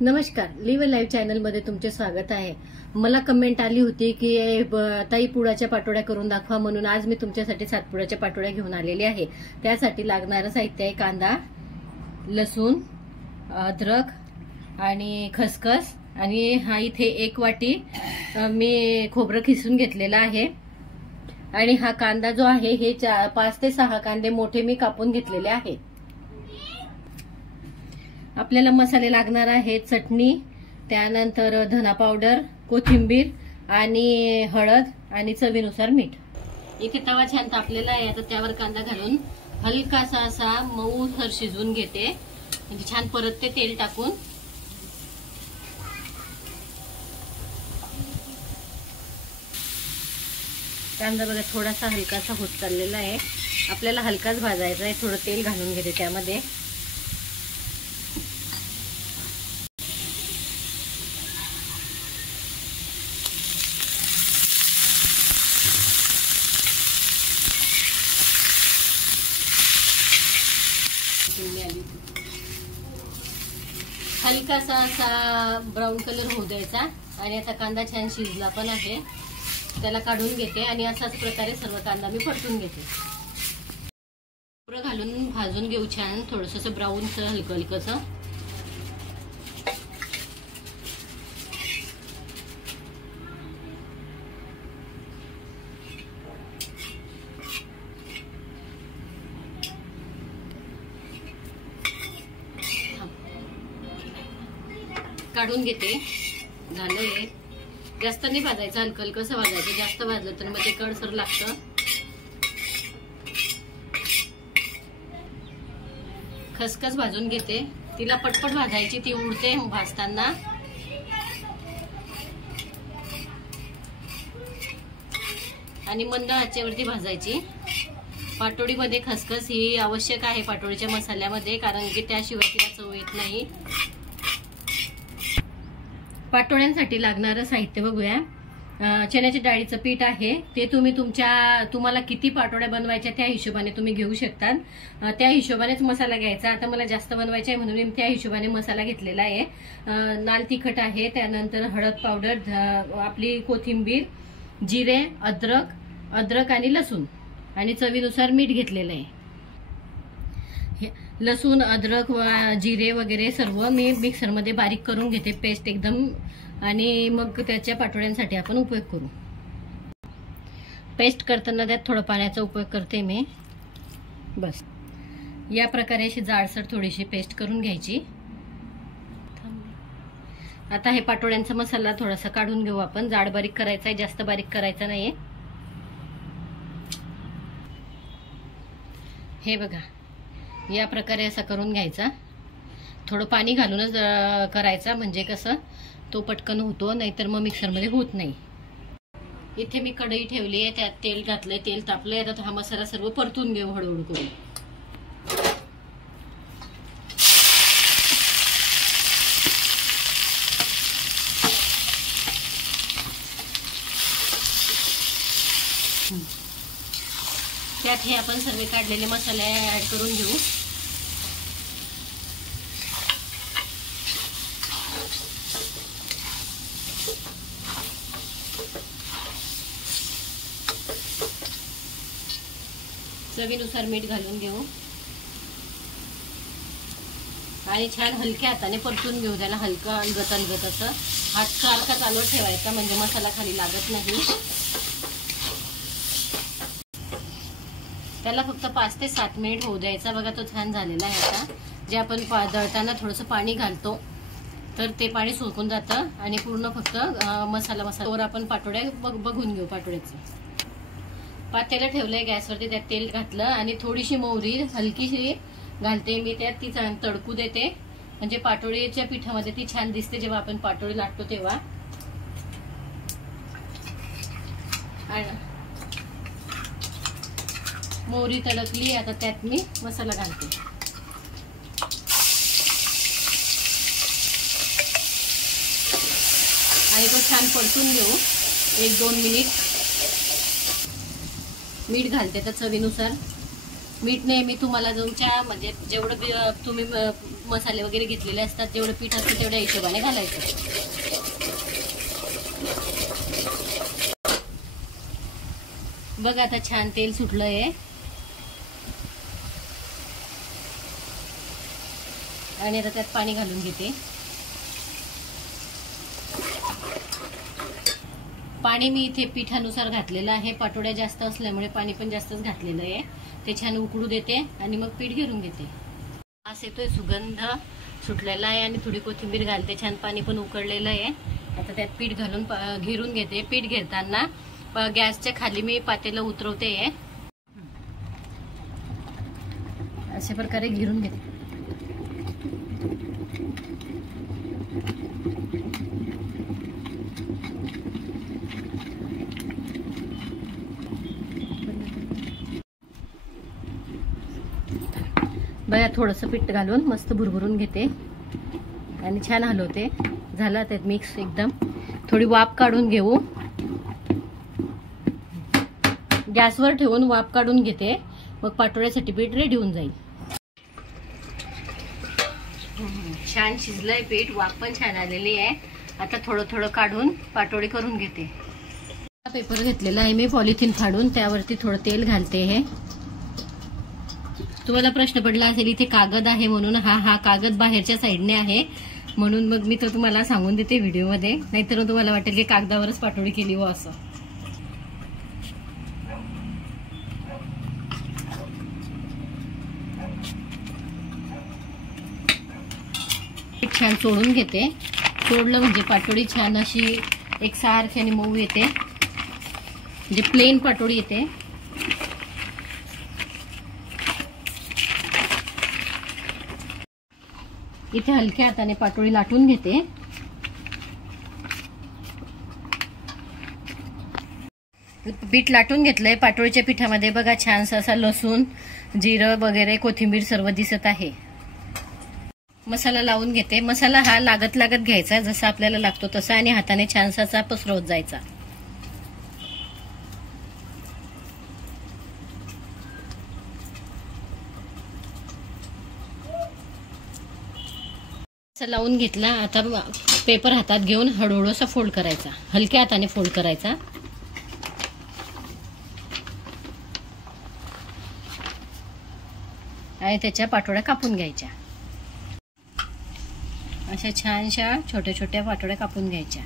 नमस्कार, leave live channel मध्ये तुमचे स्वागत आहे। मला कमेंट आली होती की ताई पुडाच्या पाटोड्या करून दाखवा, म्हणून आज मी तुमच्यासाठी सातपुड्याच्या पाटोड्या घेऊन आलेली आहे। त्यासाठी लागणारं साहित्य आहे कांदा, लसूण, अद्रक आणि खसखस आणि हा इथे 1 वाटी मी खोबरं खिसून घेतलेलं आहे। आणि हा कांदा जो आहे हे 5 ते 6 कांदे मोठे मी कापून घेतलेले आहेत। आपल्याला मसाले लागणार आहेत चटणी, त्यानंतर धना पावडर, कोथिंबीर आणि हळद आणि चवीनुसार मीठ। इथे तवा छान तापलेला आहे, आता त्यावर कांदा घालून हलकासा असा मऊसर शिजवून घेते, म्हणजे छान परतते तेल टाकून। कांदा बघा थोडासा हलकासा होत चाललेला आहे, आपल्याला हलकाच भाजायचा आहे। थोडं तेल घालून घेते त्यामध्ये। हलकासा असा ब्राऊन कलर होऊ द्यायचा आणि आता कांदा छान शिजला पण आहे, त्याला काढून घेते आणि अशाच प्रकारे सर्व कांदा मी परतून घेते। खोबरं घालून भाजून घेऊ छान, थोडंसं ब्राऊन हलकं हलकंसं। काढून घेते, झालंय। जास्त नाही भाजायचं, हलकं हलकंसं भाजायचं, जास्त भाजलं तर मग ते कडसर लागतं। खसखस भाजून घेते, तिला पटपट भाजायची, ती उडते भाजताना। आणि मंद आचेवरती भाजायची। पाटोडीमध्ये खसखस ही आवश्यक आहे पाटोडीच्या मसाल्यामध्ये, कारण की त्याशिवाय तिला चव येत नाही। पाटोड्यांसाठी लागणारं साहित्य बघूया। चण्याच्या डाळीचं पीठ आहे, ते तुम्हाला किती पाटोड्या बनवायच्या त्या हिशोबाने तुम्ही घेऊ शकता, त्या हिशोबानेच मसाला घ्यायचा। आता मला जास्त बनवायचा आहे म्हणून मी त्या हिशोबाने मसाला घेतलेला आहे। लाल तिखट आहे, त्यानंतर हळद पावडर, आपली कोथिंबीर, जिरे, अद्रक आणि लसूण आणि चवीनुसार मीठ घेतलेलं आहे। लसूण, अद्रक, जिरे वगैरे सर्व मी मिक्सरमध्ये बारीक करून घेते, पेस्ट एकदम, आणि मग त्याच्या पाटोड्यांसाठी आपण उपयोग करू। पेस्ट करताना त्यात थोडं पाण्याचा उपयोग करते मी, बस। या प्रकारे अशी जाडसर थोडीशी पेस्ट करून घ्यायची। आता हे पाटोड्यांचा मसाला थोडासा काढून घेऊ आपण, जाड बारीक करायचा आहे, जास्त बारीक करायचा नाहीये। हे बघा या प्रकारे असा करून घ्यायचा, थोडं पाणी घालूनच करायचा, म्हणजे कसं तो पटकन होतो, नाहीतर मग मिक्सरमध्ये होत नाही। इथे मी कढई ठेवली आहे, त्यात तेल घातलंय, तेल तापलंय, आता हा मसाला सर्व परतून घेऊ हळूहळू करून। त्यात हे आपण सर्व काढलेले मसाले ऍड करून घेऊ। चवीनुसार मीठ घालून घेऊ आणि छान हलक्या हाताने परतून घेऊ, त्याला हलकं अलगत असं हात सारखा चालू ठेवायचा, म्हणजे मसाला खाली लागत नाही। त्याला फक्त 5 ते 7 मिनिट होऊ द्यायचा। बघा तो छान झालेला आहे। आता जे आपण दळताना थोडंसं पाणी घालतो तर ते पाणी सुकून जातं आणि पूर्ण फक्त मसाल्यावर आपण पाटोड्या बघून घेऊ। पाटोड्याचं पातेलं ठेवलंय गॅसवरती, त्यात तेल घातलं आणि थोडीशी मोहरी हलकीशी घालते मी त्यात, ती तडकू देते, म्हणजे पाटोडीच्या पिठामध्ये ती छान दिसते जेव्हा आपण पाटोडी लाटतो तेव्हा। मोहरी तडकली, आता त्यात मी मसाला घालते आणि तो छान परतून घेऊ 1-2 मिनिट। मीठ घालते तर चवीनुसार, मीठ नेहमी तुम्हाला तुमच्या म्हणजे जेवढं तुम्ही मसाले वगैरे घेतलेले असतात जेवढं पीठ असतं तेवढ्या हिशोबाने घालायचं. बघा आता छान तेल सुटलंय आणि आता त्यात पाणी घालून घेते. पाणी मी इथे पिठानुसार घातलेलं आहे. पाटोड्या जास्त असल्यामुळे पाणी पण जास्तच घातलेलं आहे. ते छान उकळू देते आणि मग पीठ घेरून घेते. वास येतोय, सुगंध सुटलेला आहे आणि थोडी कोथिंबीर घालते. छान पाणी पण उकळलेलं आहे. आता त्यात पीठ घालून घेरून घेते. पीठ घेताना गॅसच्या खाली मी पातेलं उतरवते. अशा प्रकारे घेरून घेते. बघा थोडंसं पीठ घालून मस्त भुरभुरून घेते आणि छान हलवते. झालं त्यात मिक्स एकदम. थोडी वाफ काढून घेऊ. गॅसवर ठेवून वाफ काढून घेते. मग पाटोळ्यासाठी पीठ रेडी होऊन जाईल. छान शिजलंय पीठ, वाफ पण छान आलेली आहे. आता थोडं थोडं काढून पाटोळी करून घेते. पेपर घेतलेला आहे मी पॉलिथिन फाडून, त्यावरती थोडं तेल घालते. हे तुम्हाला प्रश्न पडला असेल इथे कागद आहे म्हणून. हा कागद बाहेरच्या साईडने आहे म्हणून मग मी तर तुम्हाला सांगून देते व्हिडिओमध्ये, नाहीतर तुम्हाला वाटेल की कागदावरच पाटोळी केली हो असं. छान चोळून घेते. चोळलं म्हणजे पाटोळी छान अशी एकसारखी आणि मऊ येते, म्हणजे प्लेन पाटोळी येते. इथे हलक्या हाताने पाटोळी लाटून घेते. पीठ लाटून घेतलंय. पाटोळीच्या पिठामध्ये बघा छानसा असा लसूण, जिरं वगैरे, कोथिंबीर सर्व दिसत आहे. मसाला लावून घेते. मसाला हा लागत लागत घ्यायचा, जसा आपल्याला लागतो तसा, आणि हाताने छानसा पसरवत जायचा. लावून घेतला. आता पेपर हातात घेऊन हळूहळूसा फोल्ड करायचा. हलक्या हाताने फोल्ड करायचा. आणि त्याच्या पाटोळ्या कापून घ्यायच्या. अशा छानशा छोट्या छोट्या पाटोळ्या कापून घ्यायच्या.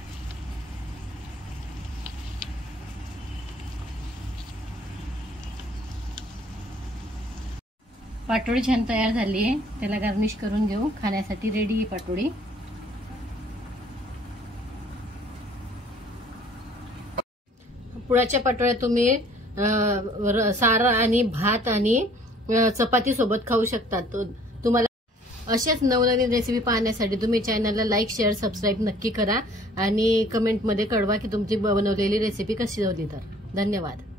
पाटोळी छान तयार झाली आहे. त्याला गार्निश करून घेऊ. खाण्यासाठी रेडी ही पाटोळी. पुळाच्या पाटोळ्या तुम्ही सार आणि भात आणि चपाती सोबत खाऊ शकतात. तुम्हाला अशाच नवनवीन रेसिपी पाहण्यासाठी तुम्ही चॅनलला लाईक, शेअर, सबस्क्राईब नक्की करा आणि कमेंटमध्ये कळवा की तुमची बनवलेली रेसिपी कशी होती. तर धन्यवाद.